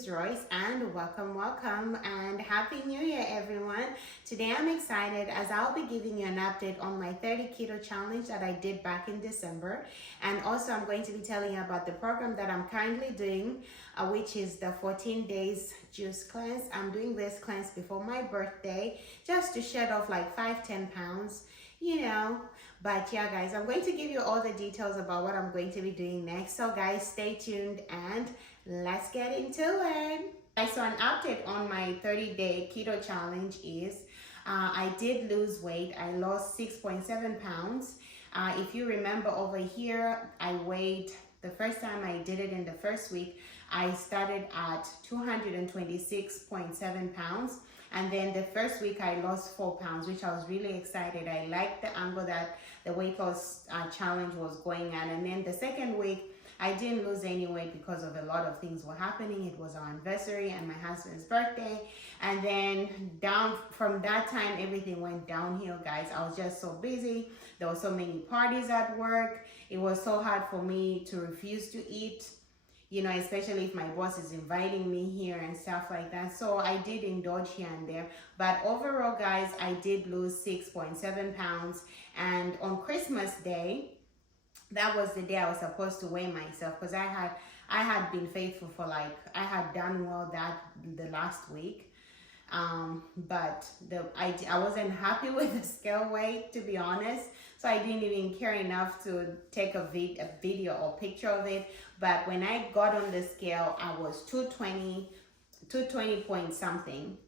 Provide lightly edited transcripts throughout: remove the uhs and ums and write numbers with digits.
is Royce, and welcome and happy new year everyone. Today I'm excited as I'll be giving you an update on my 30 keto challenge that I did back in December, and also I'm going to be telling you about the program that I'm currently doing, which is the 14 days juice cleanse. I'm doing this cleanse before my birthday just to shed off like 5-10 pounds, but yeah guys, I'm going to give you all the details about what I'm going to be doing next. So guys, stay tuned and let's get into it. So an update on my 30-day keto challenge is I did lose weight. I lost 6.7 pounds. If you remember over here, I weighed, the first time I did it in the first week, I started at 226.7 pounds. And then the first week I lost 4 pounds, which I was really excited. I liked the angle that the weight loss challenge was going at. And then the second week, I didn't lose any weight because of a lot of things were happening. It was our anniversary and my husband's birthday. And then down from that time, everything went downhill, guys. I was just so busy. There were so many parties at work. It was so hard for me to refuse to eat, especially if my boss is inviting me here and stuff like that. So I did indulge here and there. But overall, guys, I did lose 6.7 pounds. And on Christmas Day, that was the day I was supposed to weigh myself, because I had been faithful for I had done well the last week. But I wasn't happy with the scale weight, to be honest. So I didn't even care enough to take a video or picture of it. But when I got on the scale, I was 220 point something.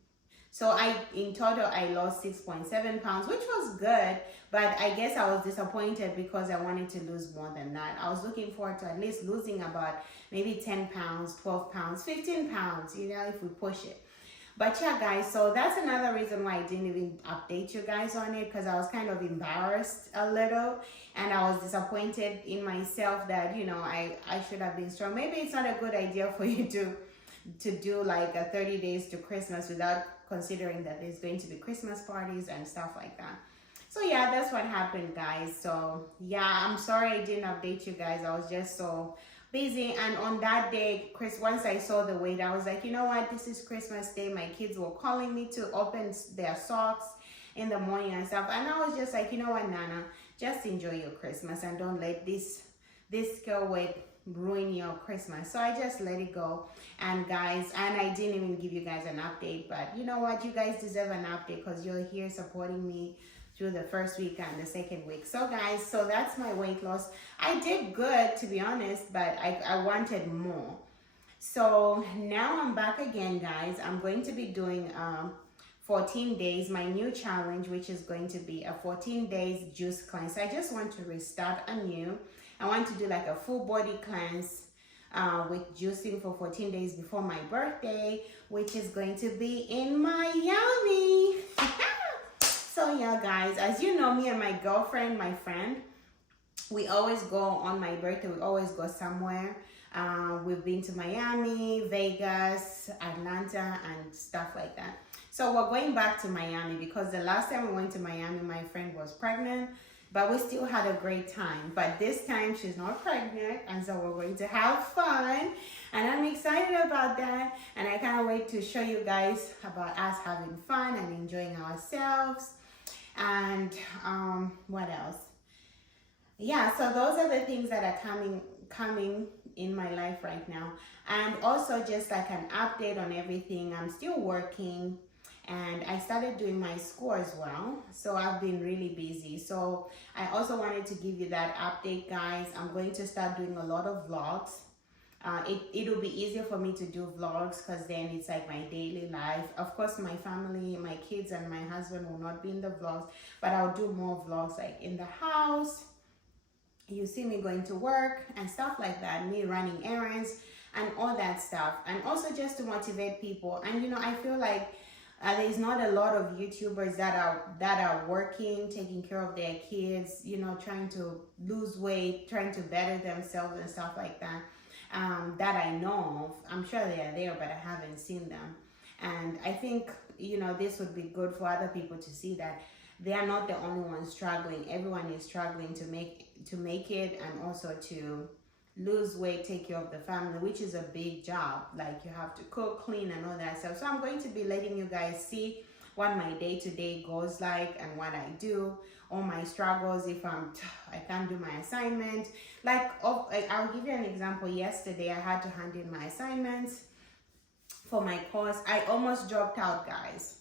So in total, I lost 6.7 pounds, which was good. But I guess I was disappointed because I wanted to lose more than that. I was looking forward to at least losing about maybe 10 pounds, 12 pounds, 15 pounds, if we push it. But yeah, guys, so that's another reason why I didn't even update you guys on it, because I was kind of embarrassed a little, and I was disappointed in myself that, I should have been strong. Maybe it's not a good idea for you to do like a 30 days to Christmas without considering that there's going to be Christmas parties and stuff like that. So yeah, that's what happened, guys. So yeah, I'm sorry I didn't update you guys. I was just so busy. And on that day, once I saw the weight, I was like, you know what, this is Christmas Day. My kids were calling me to open their socks in the morning and stuff, and I was just like, you know what, Nana, just enjoy your Christmas and don't let this scale weight ruin your Christmas. So I just let it go. And guys, and I didn't even give you guys an update, but you know what, you guys deserve an update because you're here supporting me through the first week and the second week. So guys, so that's my weight loss. I did good, to be honest, but I wanted more. So now I'm back again, guys. I'm going to be doing 14 days, my new challenge, which is going to be a 14 days juice cleanse. I just want to restart anew. I want to do like a full body cleanse with juicing for 14 days before my birthday, which is going to be in Miami. So yeah, guys, as you know, me and my girlfriend, my friend, we always go on my birthday. We always go somewhere. We've been to Miami, Vegas, Atlanta, and stuff like that. So we're going back to Miami because the last time we went to Miami, my friend was pregnant, but we still had a great time. But this time she's not pregnant, and so we're going to have fun. And I'm excited about that. And I can't wait to show you guys about us having fun and enjoying ourselves. And what else? Yeah, so those are the things that are coming in my life right now. And also just like an update on everything. I'm still working. And I started doing my school as well. So I've been really busy. So I also wanted to give you that update, guys. I'm going to start doing a lot of vlogs. It'll be easier for me to do vlogs because then it's like my daily life. Of course, my family, my kids and my husband will not be in the vlogs, but I'll do more vlogs like in the house. You see me going to work and stuff like that, me running errands and all that stuff. And also just to motivate people. And I feel like there's not a lot of YouTubers that are working, taking care of their kids, trying to lose weight, trying to better themselves and stuff like that, that I know of. I'm sure they are there, but I haven't seen them. And I think, this would be good for other people to see that they are not the only ones struggling. Everyone is struggling to make it, and also to lose weight, take care of the family, which is a big job. Like you have to cook, clean, and all that stuff. So I'm going to be letting you guys see what my day-to-day goes like and what I do, all my struggles if I can't do my assignment. I'll give you an example. Yesterday I had to hand in my assignments for my course. I almost dropped out, guys.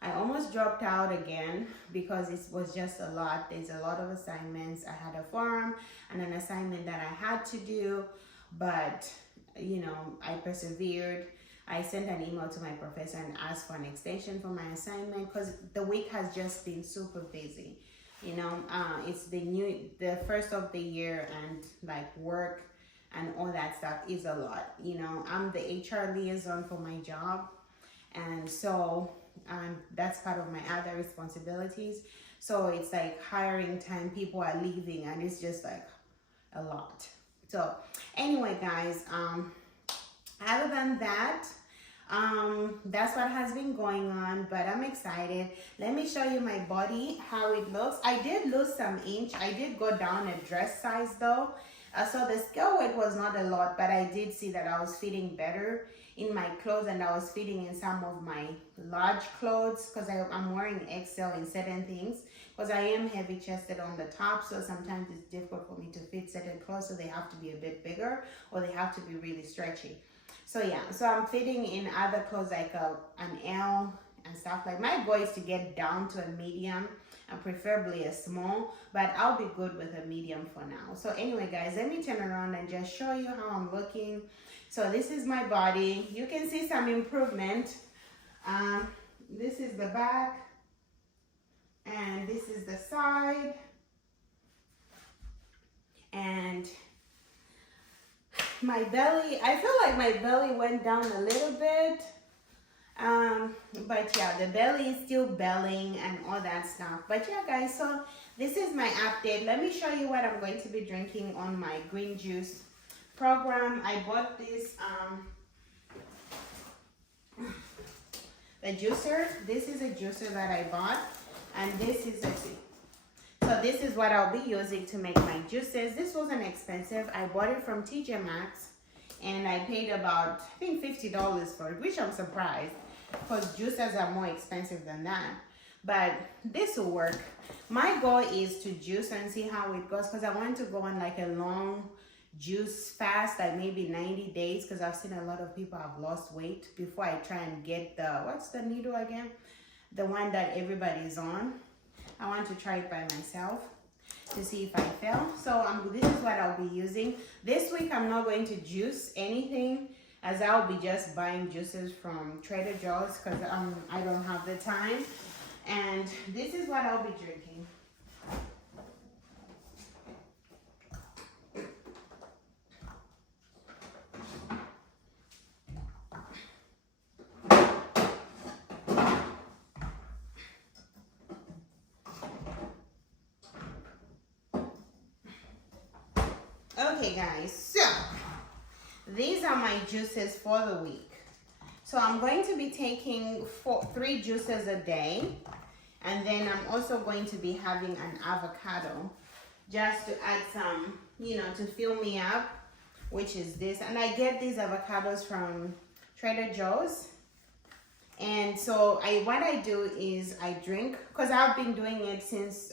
I almost dropped out again because it was just a lot. There's a lot of assignments. I had a forum and an assignment that I had to do, but you know, I persevered. I sent an email to my professor and asked for an extension for my assignment because the week has just been super busy. You know, it's the first of the year, and like work and all that stuff is a lot. You know, I'm the HR liaison for my job, and so that's part of my other responsibilities. So it's like hiring time, people are leaving, and it's just like a lot. So anyway, guys, other than that, that's what has been going on, but I'm excited. Let me show you my body, how it looks. I did lose some inch. I did go down a dress size though. So the scale weight was not a lot, but I did see that I was fitting better in my clothes, and I was fitting in some of my large clothes because I'm wearing XL in certain things because I am heavy chested on the top, so sometimes it's difficult for me to fit certain clothes, so they have to be a bit bigger or they have to be really stretchy. So yeah, so I'm fitting in other clothes like an L and stuff. Like my goal is to get down to a medium and preferably a small, but I'll be good with a medium for now. So anyway, guys, let me turn around and just show you how I'm looking. So this is my body. You can see some improvement. This is the back, and this is the side, and my belly, I feel like my belly went down a little bit, but yeah, the belly is still bellying and all that stuff. But yeah, guys, so this is my update. Let me show you what I'm going to be drinking on my green juice program. I bought this the juicer. This is a juicer that I bought, and this is so this is what I'll be using to make my juices. This wasn't expensive. I bought it from TJ Maxx, and I paid about, I think, $50 for it, which I'm surprised because juicers are more expensive than that. But this will work. My goal is to juice and see how it goes because I want to go on like a long juice fast, like maybe 90 days, because I've seen a lot of people have lost weight before I try and get the, what's the needle again? The one that everybody's on. I want to try it by myself to see if I fail. So this is what I'll be using. This week I'm not going to juice anything, as I'll be just buying juices from Trader Joe's because I don't have the time. And this is what I'll be drinking. Okay guys, so these are my juices for the week. So I'm going to be taking 3 juices a day, and then I'm also going to be having an avocado just to add some, you know, to fill me up, which is this. And I get these avocados from Trader Joe's. And so what I do is I drink, because I've been doing it since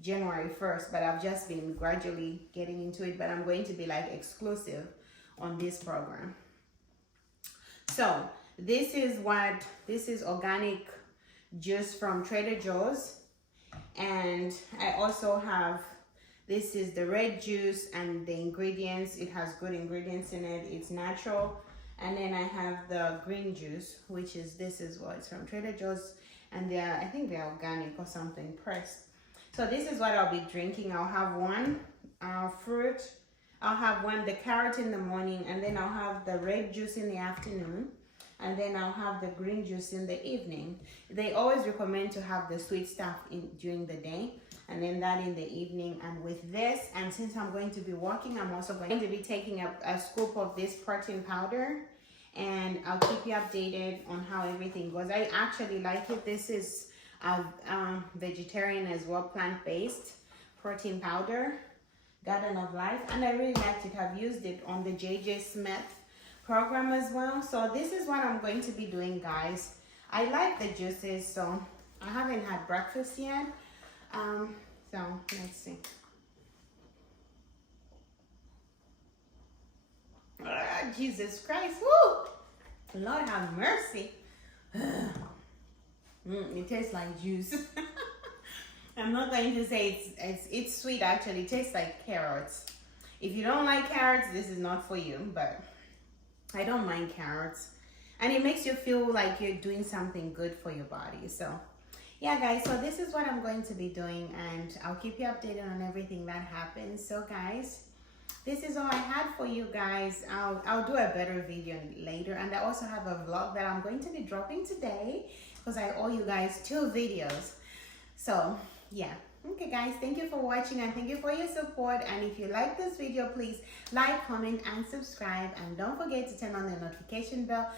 January 1st, but I've just been gradually getting into it, but I'm going to be like exclusive on this program. So this is organic juice from Trader Joe's, and I also have, this is the red juice, and the ingredients, it has good ingredients in it, it's natural. And then I have the green juice, which is, this is what, it's from Trader Joe's, and I think they're organic or something, pressed. So this is what I'll be drinking. I'll have one fruit. I'll have the carrot in the morning, and then I'll have the red juice in the afternoon, and then I'll have the green juice in the evening. They always recommend to have the sweet stuff during the day, and then that in the evening. And with this, and since I'm going to be walking, I'm also going to be taking a scoop of this protein powder, and I'll keep you updated on how everything goes. I actually like it. This is vegetarian as well, plant-based protein powder. Garden of Life, and I really liked it. I've used it on the JJ Smith program as well. So this is what I'm going to be doing, guys. I like the juices, so I haven't had breakfast yet. So let's see. Jesus Christ, woo! Lord have mercy. It tastes like juice. I'm not going to say it's sweet. Actually, it tastes like carrots. If you don't like carrots, this is not for you, but I don't mind carrots, and it makes you feel like you're doing something good for your body. So yeah, guys, so this is what I'm going to be doing, and I'll keep you updated on everything that happens. So guys, this is all I had for you guys. I'll do a better video later, and I also have a vlog that I'm going to be dropping today because I owe you guys 2 videos. So yeah, okay guys, thank you for watching, and thank you for your support. And if you like this video, please like, comment, and subscribe, and don't forget to turn on the notification bell